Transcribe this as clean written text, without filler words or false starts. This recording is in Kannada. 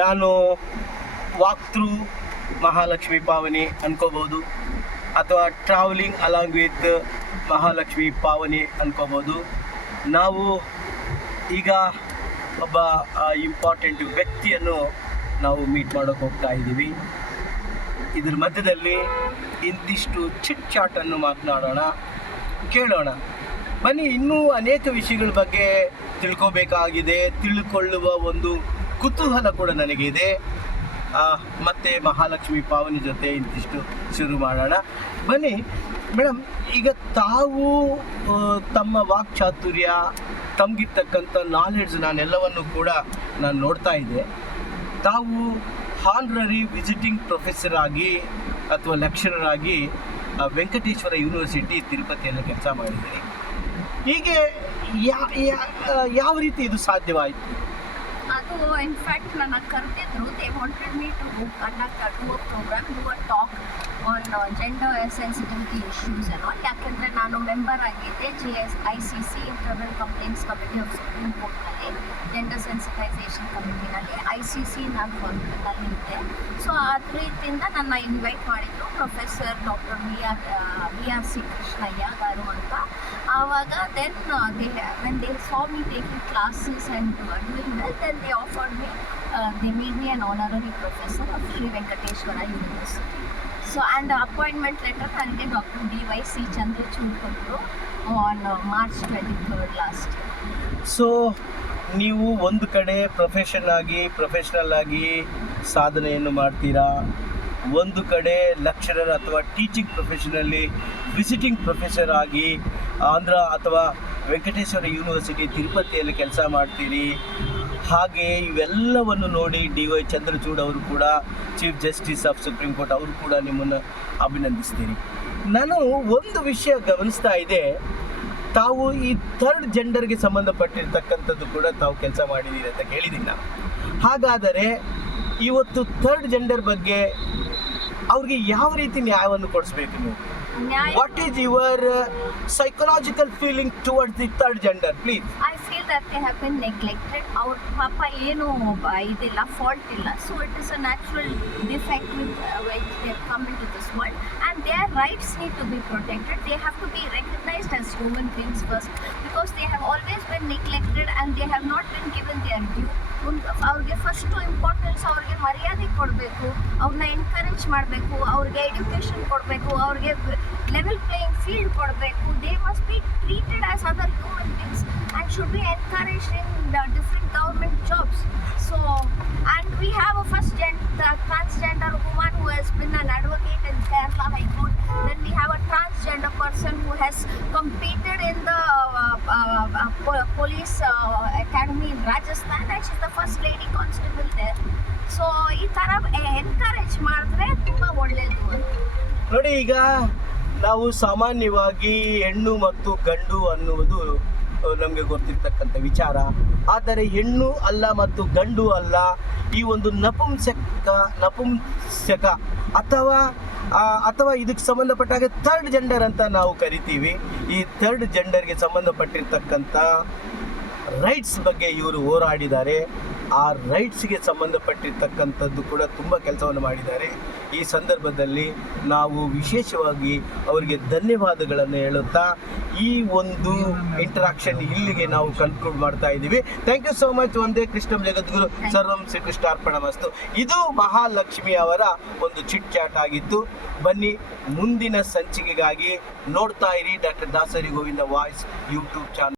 ನಾನು ವಾಕ್ ಥ್ರೂ ಮಹಾಲಕ್ಷ್ಮಿ ಪಾವನಿ ಅನ್ಕೋಬೋದು, ಅಥವಾ ಟ್ರಾವೆಲಿಂಗ್ ಅಲಾಂಗ್ ವಿತ್ ಮಹಾಲಕ್ಷ್ಮಿ ಪಾವನಿ ಅನ್ಕೋಬೋದು. ನಾವು ಈಗ ಒಬ್ಬ ಇಂಪಾರ್ಟೆಂಟ್ ವ್ಯಕ್ತಿಯನ್ನು ನಾವು ಮೀಟ್ ಮಾಡೋಕ್ಕೆ ಹೋಗ್ತಾ ಇದ್ದೀವಿ. ಇದ್ರ ಮಧ್ಯದಲ್ಲಿ ಇಂತಿಷ್ಟು ಚಿಟ್ ಚಾಟನ್ನು ಮಾತನಾಡೋಣ, ಕೇಳೋಣ ಬನ್ನಿ. ಇನ್ನೂ ಅನೇಕ ವಿಷಯಗಳ ಬಗ್ಗೆ ತಿಳ್ಕೋಬೇಕಾಗಿದೆ, ತಿಳ್ಕೊಳ್ಳುವ ಒಂದು ಕುತೂಹಲ ಕೂಡ ನನಗಿದೆ. ಮತ್ತು ಮಹಾಲಕ್ಷ್ಮಿ ಪಾವನಿ ಜೊತೆ ಇಂತಿಷ್ಟು ಶುರು ಮಾಡೋಣ ಬನ್ನಿ. ಮೇಡಮ್, ಈಗ ತಾವು ತಮ್ಮ ವಾಕ್ಚಾತುರ್ಯ, ತಮಗಿರ್ತಕ್ಕಂಥ ನಾಲೆಡ್ಜ್ ನಾನೆಲ್ಲವನ್ನು ಕೂಡ ನಾನು ನೋಡ್ತಾ ಇದ್ದೆ. ತಾವು ಹಾನರರಿ ವಿಸಿಟಿಂಗ್ ಪ್ರೊಫೆಸರ್ ಆಗಿ ಅಥವಾ ಲೆಕ್ಚರರ್ ಆಗಿ ವೆಂಕಟೇಶ್ವರ ಯೂನಿವರ್ಸಿಟಿ ತಿರುಪತಿಯಲ್ಲಿ ಕೆಲಸ ಮಾಡಿದ್ದೀರಿ. ಹೀಗೆ ಯಾವ ರೀತಿ ಇದು ಸಾಧ್ಯವಾಯಿತು? ಅದು ಇನ್ಫ್ಯಾಕ್ಟ್ ನನ್ನ ಕರೆದಿದ್ರು. They wanted me to conduct do a program, do a talk on gender sensitivity issues ಅನ್ನೋ. ಯಾಕೆಂದರೆ ನಾನು ಮೆಂಬರ್ ಆಗಿದ್ದೆ ICC internal complaints committee of supreme ಕೋರ್ಟ್ನಲ್ಲಿ, ಜೆಂಡರ್ ಸೆನ್ಸಿಟೈಸೇಷನ್ ಕಮಿಟಿನಲ್ಲಿ ICC ನಾನು ಕಾನ್ಫರೆನ್ಸಲ್ಲಿ ಇದ್ದೆ. ಸೊ ಅದ್ರ ರೀತಿಯಿಂದ ನನ್ನ ಇನ್ವೈಟ್ ಮಾಡಿದ್ರು ಪ್ರೊಫೆಸರ್ ಡಾಕ್ಟರ್ VR.C. ಕೃಷ್ಣಯ್ಯ ಗಾರು ಅಂತ. ಆವಾಗ then when they saw me taking classes and doing well, then they offered me, they made me an honorary professor of Sri Venkateshwara University. So and the appointment letter ನನಗೆ Dr. D.Y.C. ಚಂದ್ರಚೂಡ್ ಕೊಟ್ಟರು on March 23rd last year. So ನೀವು ಒಂದು ಕಡೆ ಪ್ರೊಫೆಷನಲ್ ಆಗಿ ಸಾಧನೆಯನ್ನು ಮಾಡ್ತೀರಾ, ಒಂದು ಕಡೆ ಲೆಕ್ಚರರ್ ಅಥವಾ ಟೀಚಿಂಗ್ ಪ್ರೊಫೆಷನಲ್ಲಿ ವಿಸಿಟಿಂಗ್ ಪ್ರೊಫೆಸರ್ ಆಗಿ ಆಂಧ್ರ ಅಥವಾ ವೆಂಕಟೇಶ್ವರ ಯೂನಿವರ್ಸಿಟಿ ತಿರುಪತಿಯಲ್ಲಿ ಕೆಲಸ ಮಾಡ್ತೀರಿ. ಹಾಗೆ ಇವೆಲ್ಲವನ್ನು ನೋಡಿ DY ಚಂದ್ರಚೂಡ್ ಅವರು ಕೂಡ, chief justice of supreme court, ಅವರು ಕೂಡ ನಿಮ್ಮನ್ನು ಅಭಿನಂದಿಸ್ತೀರಿ. ನಾನು ಒಂದು ವಿಷಯ ಗಮನಿಸ್ತಾ ಇದೆ, ತಾವು ಈ ಥರ್ಡ್ ಜೆಂಡರ್ಗೆ ಸಂಬಂಧಪಟ್ಟಿರ್ತಕ್ಕಂಥದ್ದು ಕೂಡ ತಾವು ಕೆಲಸ ಮಾಡಿದ್ದೀರಿ ಅಂತ ಕೇಳಿದ್ದೀನಿ ನಾನು. ಹಾಗಾದರೆ ಇವತ್ತು ಥರ್ಡ್ ಜೆಂಡರ್ ಬಗ್ಗೆ ಅವ್ರಿಗೆ ಯಾವ ರೀತಿ ನ್ಯಾಯವನ್ನು ಕೊಡಿಸ್ಬೇಕು ನೀವು? What is your psychological feeling towards the third gender, please? I feel that they have been neglected. Our papa ಏನು ಇದಿಲ್ಲ, fault ಇಲ್ಲ. So it is a natural defect with which they have come into this world, and their rights need to be protected. They have to be recognized as human beings first, because they have always been neglected and they have not been given their due. ಅವ್ರಿಗೆ ಫಸ್ಟು ಇಂಪಾರ್ಟೆನ್ಸ್, ಅವ್ರಿಗೆ ಮರ್ಯಾದೆ ಕೊಡಬೇಕು, ಅವ್ರನ್ನ ಎನ್ಕರೇಜ್ ಮಾಡಬೇಕು, ಅವ್ರಿಗೆ ಎಡ್ಯುಕೇಷನ್ ಕೊಡಬೇಕು, ಅವ್ರಿಗೆ ಲೆವೆಲ್ ಪ್ಲೇಯಿಂಗ್ ಫೀಲ್ಡ್ ಕೊಡಬೇಕು. They must be treated as other human beings and should be encouraged in the different government jobs. So, and we have a transgender woman who has been an advocate in Kerala High Court. Then we have a transgender person who has competed in the police academy in Rajasthan, and she's the first lady constable there. So ಈ ಥರ ಎನ್ಕರೇಜ್ ಮಾಡಿದ್ರೆ ತುಂಬ ಒಳ್ಳೆಯದು ಅಂತ ನೋಡಿ. ಈಗ ನಾವು ಸಾಮಾನ್ಯವಾಗಿ ಹೆಣ್ಣು ಮತ್ತು ಗಂಡು ಅನ್ನುವುದು ನಮಗೆ ಗೊತ್ತಿರ್ತಕ್ಕಂಥ ವಿಚಾರ. ಆದರೆ ಹೆಣ್ಣು ಅಲ್ಲ ಮತ್ತು ಗಂಡು ಅಲ್ಲ, ಈ ಒಂದು ನಪುಂಸಕ ಅಥವಾ ಇದಕ್ಕೆ ಸಂಬಂಧಪಟ್ಟಾಗ ಥರ್ಡ್ ಜೆಂಡರ್ ಅಂತ ನಾವು ಕರಿತೀವಿ. ಈ ಥರ್ಡ್ ಜೆಂಡರ್ಗೆ ಸಂಬಂಧಪಟ್ಟಿರ್ತಕ್ಕಂಥ ರೈಟ್ಸ್ ಬಗ್ಗೆ ಇವರು ಹೋರಾಡಿದ್ದಾರೆ. ಆ ರೈಟ್ಸ್ಗೆ ಸಂಬಂಧಪಟ್ಟಿರ್ತಕ್ಕಂಥದ್ದು ಕೂಡ ತುಂಬ ಕೆಲಸವನ್ನು ಮಾಡಿದ್ದಾರೆ. ಈ ಸಂದರ್ಭದಲ್ಲಿ ನಾವು ವಿಶೇಷವಾಗಿ ಅವರಿಗೆ ಧನ್ಯವಾದಗಳನ್ನು ಹೇಳುತ್ತಾ ಈ ಒಂದು ಇಂಟರಾಕ್ಷನ್ ಇಲ್ಲಿಗೆ ನಾವು ಕನ್ಕ್ಲೂಡ್ ಮಾಡ್ತಾ ಇದ್ದೀವಿ. Thank you so much. ಒಂದೇ ಕೃಷ್ಣಂ ಜಗದ್ಗುರು ಸರ್ವಂ ಶ್ರೀಕೃಷ್ಣಾರ್ಪಣಮಸ್ತು. ಇದು ಮಹಾಲಕ್ಷ್ಮಿ ಅವರ ಒಂದು ಚಿಟ್ ಚಾಟ್ ಆಗಿತ್ತು. ಬನ್ನಿ, ಮುಂದಿನ ಸಂಚಿಕೆಗಾಗಿ ನೋಡ್ತಾ ಇರಿ doctor Dasari Govinda voice YouTube channel.